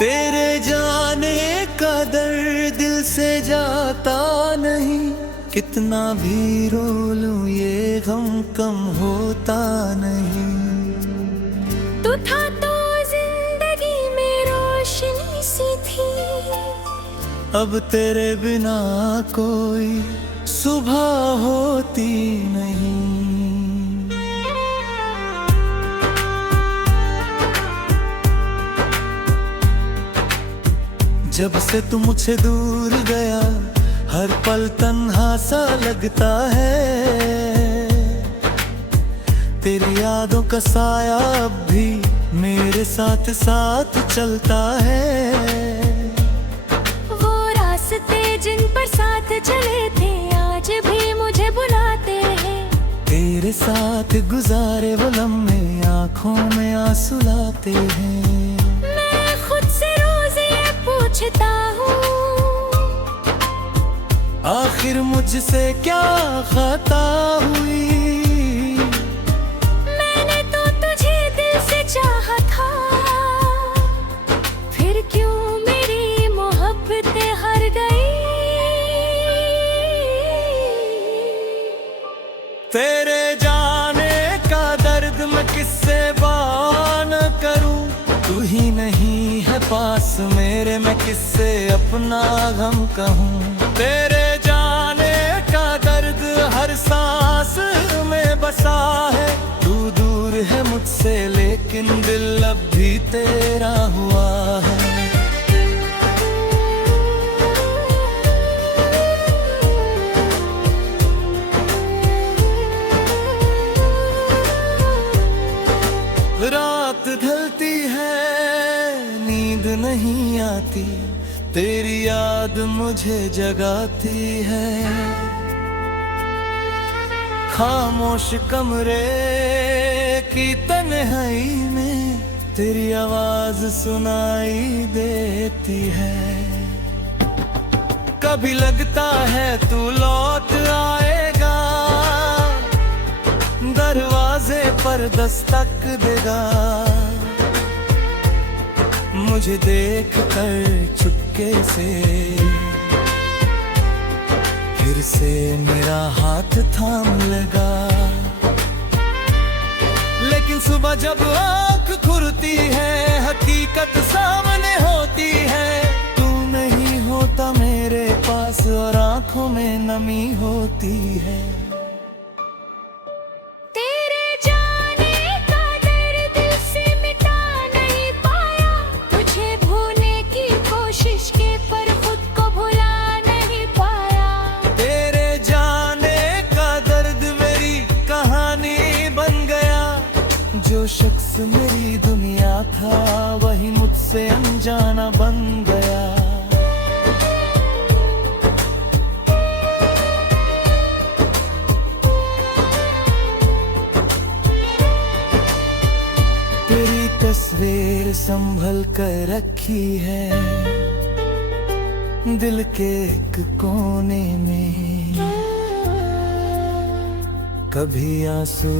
तेरे जाने का दर्द दिल से जाता नहीं, कितना भी रो लूं ये गम कम होता नहीं। तू था तो जिंदगी में रोशनी सी थी, अब तेरे बिना कोई सुबह होती नहीं। जब से तू मुझसे दूर गया, हर पल तन्हा सा लगता है। तेरी यादों का साया अब भी मेरे साथ साथ चलता है। वो रास्ते जिन पर साथ चले थे आज भी मुझे बुलाते हैं। तेरे साथ गुजारे वो लम्हे आँखों में आंसू लाते हैं। मैं खुद से रोज ये पूछता हूँ, आखिर मुझसे क्या खता हुई। मैंने तो तुझे दिल से चाहा था, फिर क्यों मेरी मोहब्बतें हार गई। तेरे जाने का दर्द मैं किससे बयान करूं, तू ही नहीं है पास मेरे, मैं किससे अपना गम कहूं। तेरे जाने का दर्द हर सांस में बसा है, तू दूर है मुझसे लेकिन दिल अब भी तेरा हुआ है। रात ढलती है नींद नहीं आती, तेरी याद मुझे जगाती है। खामोश कमरे की तन्हाई में तेरी आवाज सुनाई देती है। कभी लगता है तू लौट आएगा, दरवाजे पर दस्तक देगा। मुझे देख कर चुपके से फिर से मेरा हाथ थाम लेगा। लेकिन सुबह जब आँख खुलती है हकीकत सामने होती है। तू नहीं होता मेरे पास और आँखों में नमी होती है। जो शख्स मेरी दुनिया था वही मुझसे अनजाना बन गया। तेरी तस्वीर संभल कर रखी है दिल के एक कोने में। कभी आंसू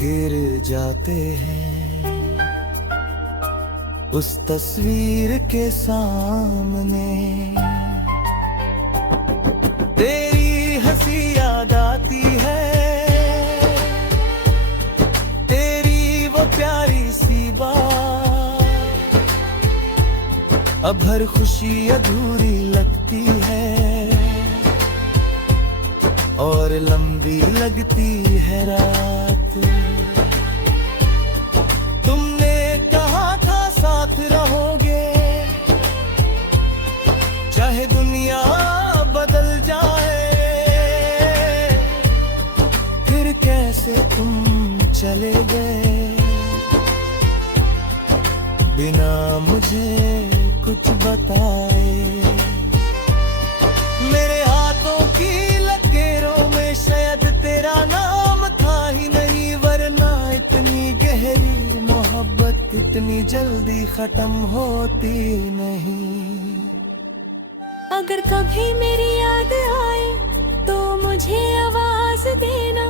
गिर जाते हैं उस तस्वीर के सामने। तेरी हंसी याद आती है, तेरी वो प्यारी सी बात। अब हर खुशी अधूरी लगती है और लंबी लगती है रात। तुमने कहा था साथ रहोगे, चाहे दुनिया बदल जाए। फिर कैसे तुम चले गए बिना मुझे कुछ बताए। मेरे हाथों की शायद तेरा नाम था ही नहीं, वरना इतनी गहरी मोहब्बत इतनी जल्दी खत्म होती नहीं। अगर कभी मेरी याद आए तो मुझे आवाज देना,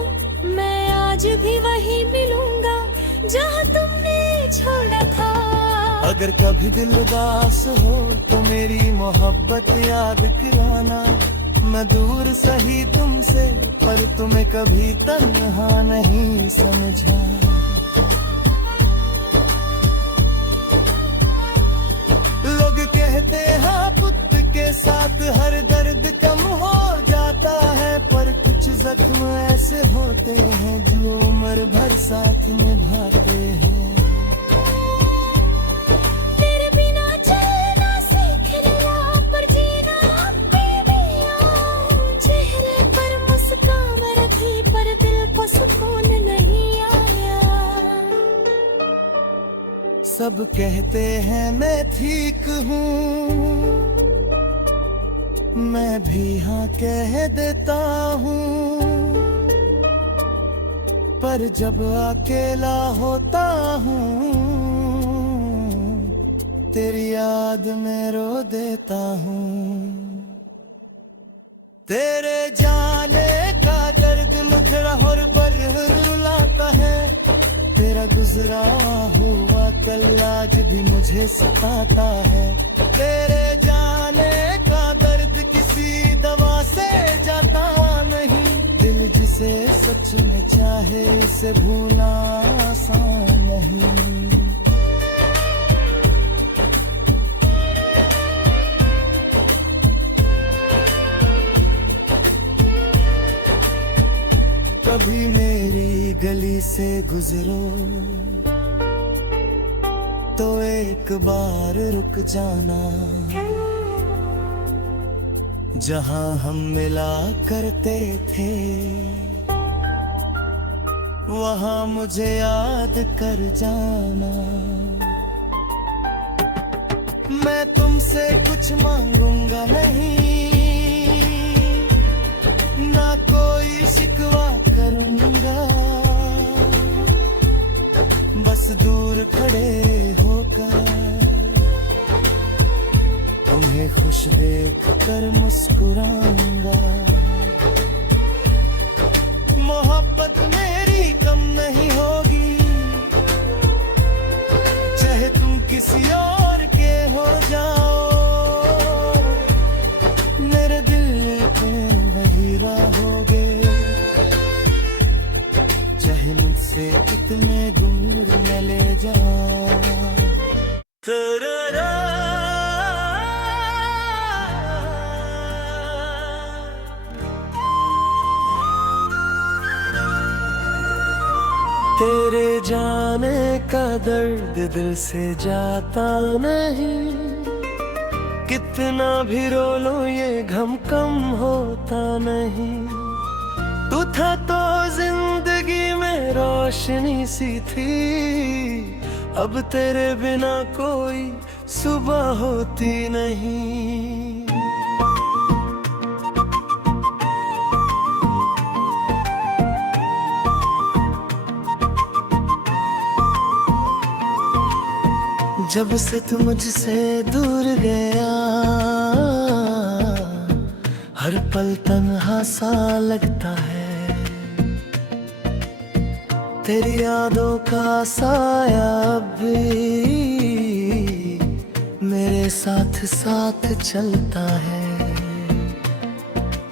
मैं आज भी वही मिलूंगा जहाँ तुमने छोड़ा था। अगर कभी दिल उदास हो तो मेरी मोहब्बत याद कराना। मैं दूर सही तुमसे पर तुम्हें कभी तन्हा नहीं समझा। लोग कहते हैं पुत के साथ हर दर्द कम हो जाता है, पर कुछ जख्म ऐसे होते हैं जो उम्र भर साथ निभाते हैं। सुकून नहीं आया। सब कहते हैं मैं ठीक हूँ, मैं भी हाँ कह देता हूँ, पर जब अकेला होता हूँ तेरी याद में रो देता हूँ। तेरे जाने का दर्द मुझे और बर रुलाता है, तेरा गुजरा हुआ कल आज भी मुझे सताता है। तेरे जाने का दर्द किसी दवा से जाता नहीं, दिल जिसे सच में चाहे उसे भूलना आसान नहीं। कभी मेरी गली से गुजरो तो एक बार रुक जाना, जहां हम मिला करते थे वहां मुझे याद कर जाना। मैं तुमसे कुछ मांगूंगा नहीं, ना कोई शिकवा करूंगा, बस दूर खड़े होकर तुम्हें खुश देख कर मुस्कुराऊंगा। मोहब्बत मेरी कम नहीं होगी, चाहे तुम किसी और के हो जाओ, मेरे दिल में वही रहोगे, चाहे मुझसे कितने दूर न ले जाओ। तेरे जाने का दर्द दिल से जाता नहीं, कितना भी रो लो ये गम कम होता नहीं। तू था तो जिंदगी में रोशनी सी थी, अब तेरे बिना कोई सुबह होती नहीं। जब से तू मुझसे दूर गया, हर पल तन्हा सा लगता है, तेरी यादों का साया अब भी मेरे साथ साथ चलता है।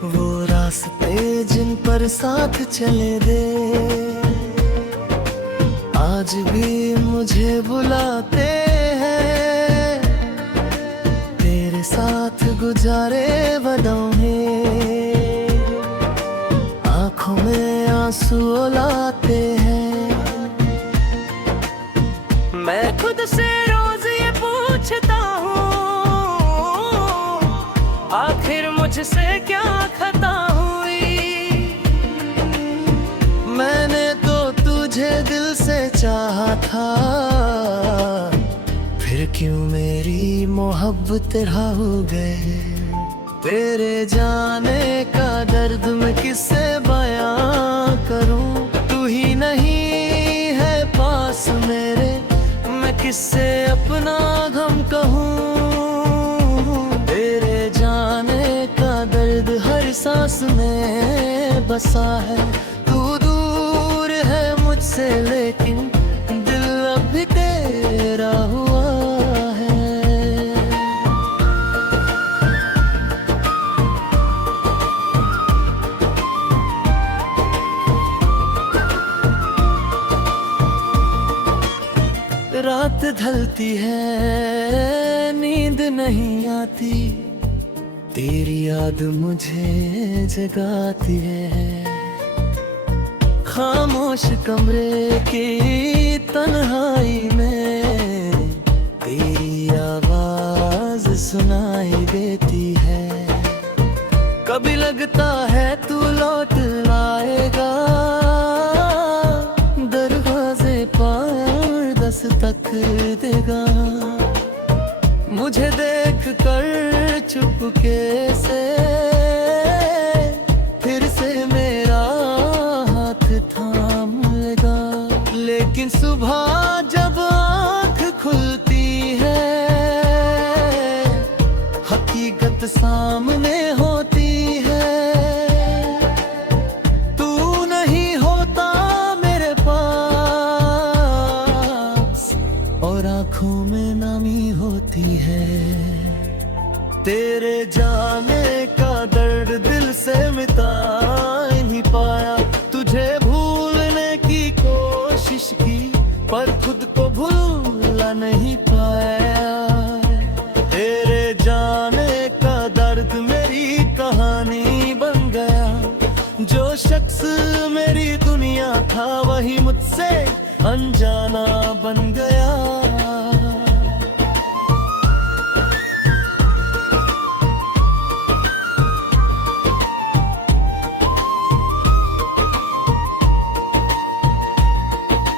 वो रास्ते जिन पर साथ चले दे आज भी मुझे बुलाते हैं, तेरे साथ गुजारे बदौने आंखों में आंसू लाते हैं। मैं खुद से रोज ये पूछता हूँ, आखिर मुझसे क्या खता हुई। मैंने तो तुझे दिल से चाहा था, फिर क्यों मेरी मोहब्बत हो गए। तेरे जाने का दर्द मैं किससे बयां करूं, तू ही नहीं है पास मेरे, मैं किससे अपना गम कहूं। तेरे जाने का दर्द हर सांस में बसा है, तू दूर है मुझसे लेकिन दिल अब भी तेरा हुआ। चलती है नींद नहीं आती, तेरी याद मुझे जगाती है। खामोश कमरे की तन्हाई में तेरी आवाज सुनाई देती है। कभी लगता है तू लौट आएगा, दरवाजे पर दस्तक देगा। मुझे देख कर चुपके से फिर से मेरा हाथ थाम लेगा। लेकिन सुबह जब आँख खुलती है, हकीकत सामने होती है। तू नहीं होता मेरे पास और आँखों में नमी होती है। तेरे जाने का दर्द दिल से मिटा नहीं पाया। तुझे भूलने की कोशिश की पर खुद को भूला नहीं पाया। तेरे जाने का दर्द मेरी कहानी बन गया। जो शख्स मेरी दुनिया था वही मुझसे अनजाना बन गया।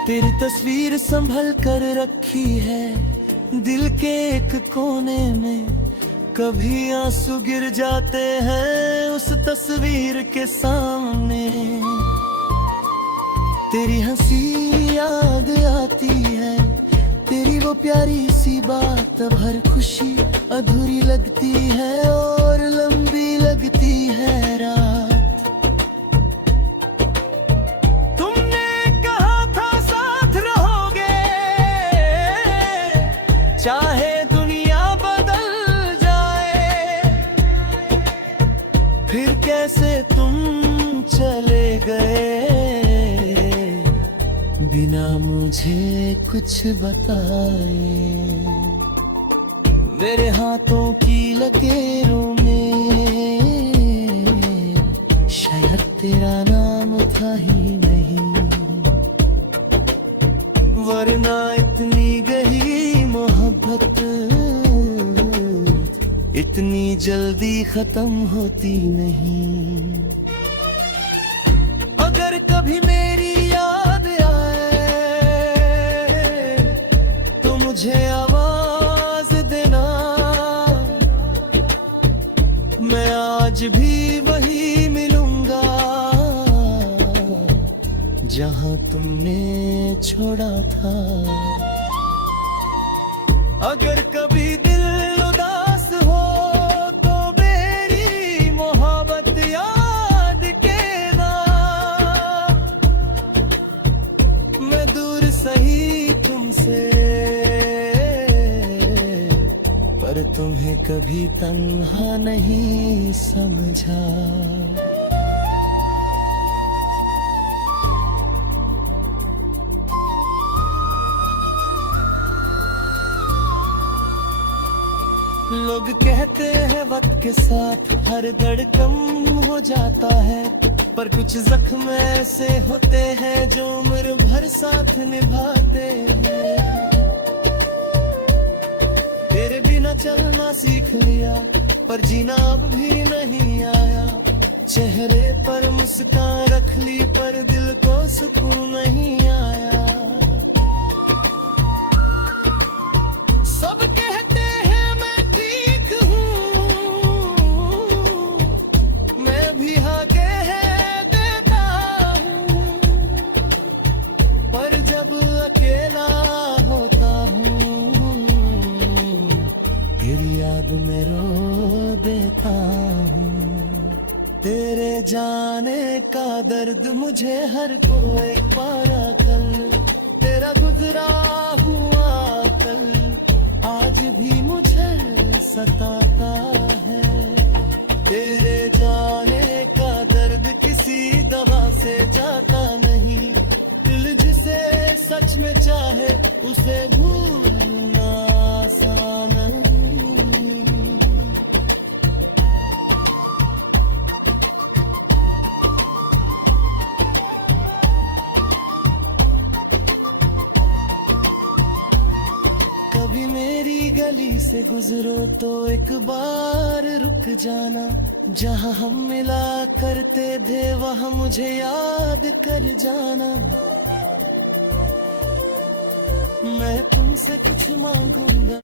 तेरी तस्वीर संभल कर रखी है दिल के एक कोने में। कभी आंसू गिर जाते हैं उस तस्वीर के सामने। तेरी हंसी याद आती है, तेरी वो प्यारी सी बात। अब हर खुशी अधूरी लगती है और लंबी लगती है रात। चाहे दुनिया बदल जाए, फिर कैसे तुम चले गए बिना मुझे कुछ बताए। मेरे हाथों की लकीरों में शायद तेरा नाम था ही नहीं, वरना इतनी गहरी मोहब्बत इतनी जल्दी खत्म होती नहीं। अगर कभी मेरी याद आए तो मुझे आवाज देना। मैं आज भी वही मिलूंगा जहां तुमने छोड़ा था। अगर कभी दिल उदास हो तो मेरी मोहब्बत याद केगा। मैं दूर सही तुमसे पर तुम्हें कभी तन्हा नहीं समझा। लोग कहते हैं वक्त के साथ हर दर्द कम हो जाता है, पर कुछ जख्म ऐसे होते हैं जो उम्र भर साथ निभाते हैं। तेरे बिना चलना सीख लिया पर जीना अब भी नहीं आया। चेहरे पर मुस्कान रख ली पर दिल को सुकून नहीं आया। सब कहते हैं मैं ठीक हूँ, मैं भी हाँ कह देता हूँ, पर जब अकेला होता हूँ तेरी याद में रो देता हूँ। तेरे जाने का दर्द मुझे हर कोई पारा कल, तेरा गुजरा हुआ कल आज भी मुझे सताता है। तेरे जाने का दर्द किसी दवा से जाता नहीं, दिल जिसे सच में चाहे उसे भूलना मेरी गली से गुजरो तो एक बार रुक जाना, जहाँ हम मिला करते थे वहाँ मुझे याद कर जाना। मैं तुमसे कुछ मांगूंगा।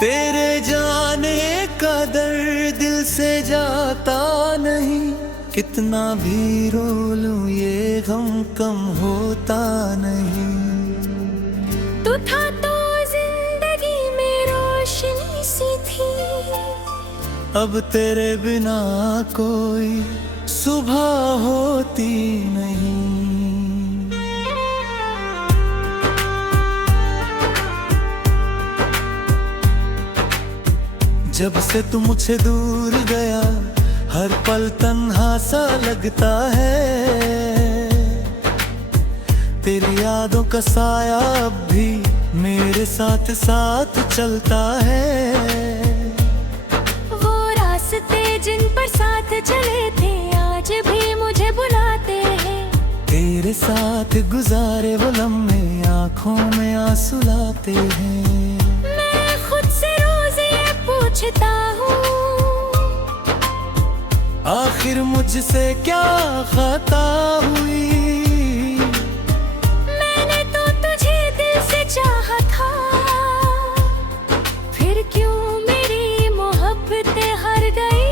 तेरे जाने का दर्द दिल से जाता नहीं, कितना भी रो लूं ये गम कम होता नहीं। तू था तो जिंदगी में रोशनी सी थी, अब तेरे बिना कोई सुबह होती नहीं। जब से तू मुझसे दूर गया हर पल तन्हा सा लगता है, तेरी यादों का साया अब भी मेरे साथ साथ चलता है। वो रास्ते जिन पर साथ चले थे आज भी मुझे बुलाते हैं। तेरे साथ गुजारे वो लम्हे आँखों में आंसू लाते हैं। मैं खुद से रोज ये पूछता हूँ, आखिर मुझसे क्या खता हुई। मैंने तो तुझे दिल से चाहा था, फिर क्यों मेरी मोहब्बतें हार गई।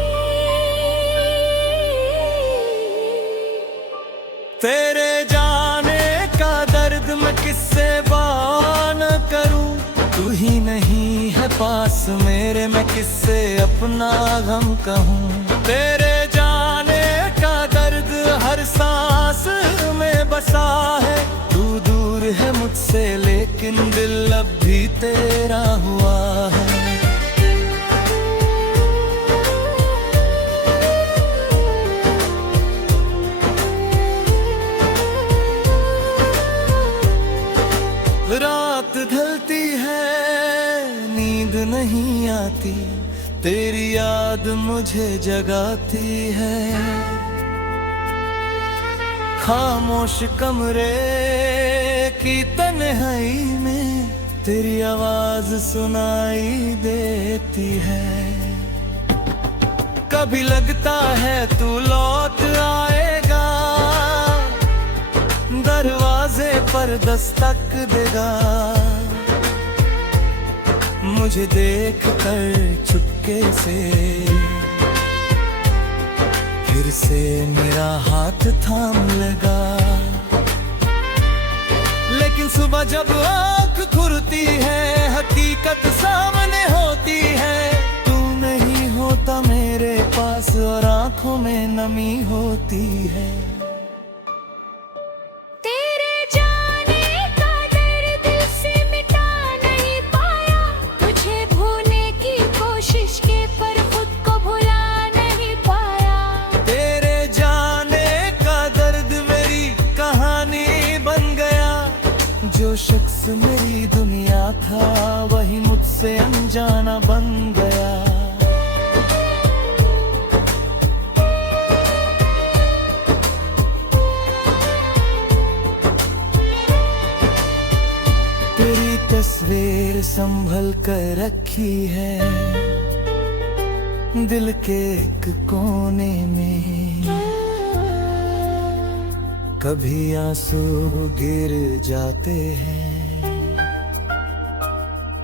तेरे जाने का दर्द मैं किससे बयान करूं, तू ही नहीं है पास मेरे, मैं किससे अपना गम कहूं। तेरे जाने का दर्द हर सांस में बसा है, तू दूर है मुझसे लेकिन दिल अब भी तेरा हुआ है। रात ढलती है नींद नहीं आती, तेरी याद मुझे जगाती है। खामोश कमरे की तन्हाई में तेरी आवाज सुनाई देती है। कभी लगता है तू लौट आएगा, दरवाजे पर दस्तक देगा। मुझे देख कर चुपके से फिर से मेरा हाथ थाम लेगा। लेकिन सुबह जब आँख खुलती है हकीकत सामने होती है, तू नहीं होता मेरे पास और आँखों में नमी होती है। जो शख्स मेरी दुनिया था वही मुझसे अनजाना बन गया। तेरी तस्वीर संभल कर रखी है दिल के एक कोने में। कभी आंसू गिर जाते हैं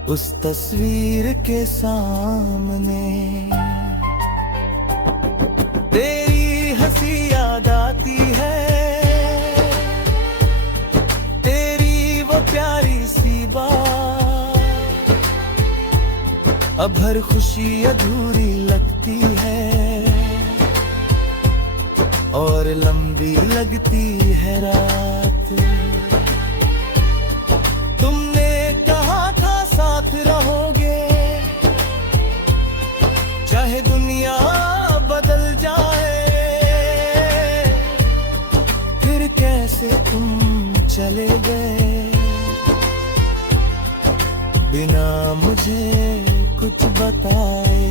उस तस्वीर के सामने। तेरी हंसी याद आती है, तेरी वो प्यारी सी बात। अब हर खुशी अधूरी लगती है और लंबी लगती है रात। तुमने कहा था साथ रहोगे, चाहे दुनिया बदल जाए। फिर कैसे तुम चले गए, बिना मुझे कुछ बताए।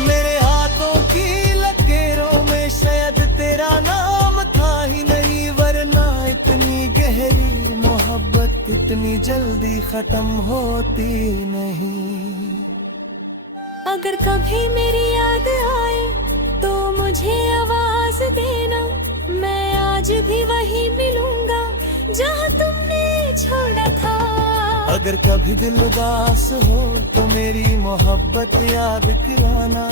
मेरे हाथों की लकीरों में शायद तेरा नाम था ही नहीं, वरना इतनी गहरी मोहब्बत इतनी जल्दी खत्म होती नहीं। अगर कभी मेरी याद आए तो मुझे आवाज देना, मैं आज भी वही मिलूंगा जहाँ तुमने छोड़ा था। अगर कभी दिल उदास हो तो मेरी मोहब्बत याद कराना,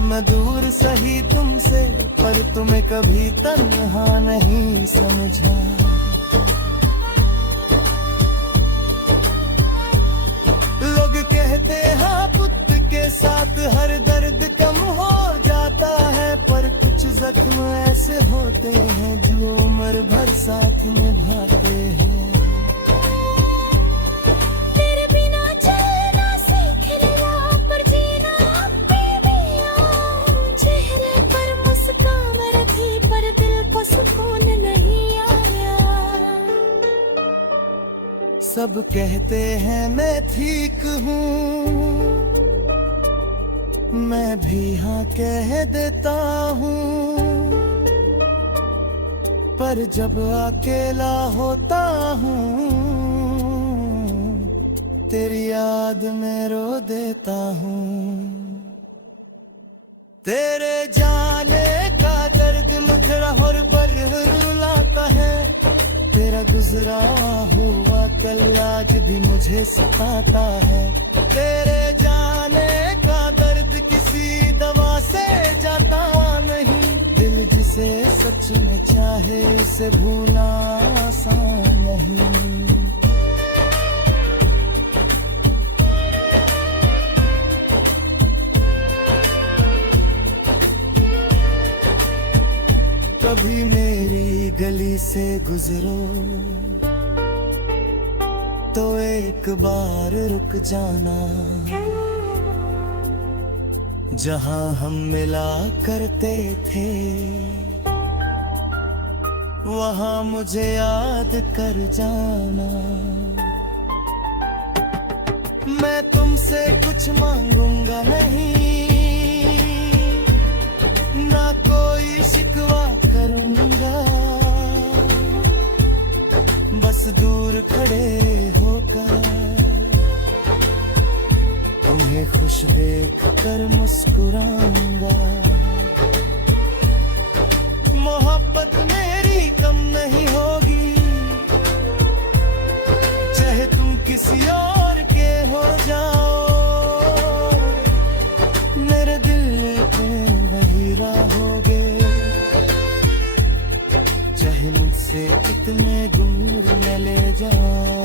मैं दूर सही तुमसे पर तुम्हें कभी तन्हा नहीं समझा। लोग कहते हैं पुत्र के साथ हर दर्द कम हो जाता है, पर कुछ जख्म ऐसे होते हैं जो उम्र भर साथ निभाते हैं। तेरे बिना चलना सीख लिया, पर जीना अभी भी आया। चेहरे पर मुस्कान रखी पर दिल को सुकून नहीं आया। सब कहते हैं मैं ठीक हूँ, मैं भी हाँ कह देता हूँ, पर जब अकेला होता हूँ तेरी याद में रो देता हूँ। तेरे जाने का दर्द मुझे और बर रुलाता है, तेरा गुजरा हुआ कल आज भी मुझे सताता है। तेरे जाने का दर्द किसी दवा से जाता नहीं, दिल जिसे सच में चाहे उसे भूलना आसान नहीं। कभी मेरी गली से गुजरो तो एक बार रुक जाना, जहां हम मिला करते थे वहां मुझे याद कर जाना। मैं तुमसे कुछ मांगूंगा नहीं, ना कोई शिकवा करूंगा, बस दूर खड़े होकर तुम्हें खुश देख कर मुस्कुराऊंगा। मोहब्बत मेरी कम नहीं होगी, चाहे तुम किसी और के हो जाओ, मेरे दिल में नहीं रहोगे, चाहे मुझसे कितने दूर न ले जाओ।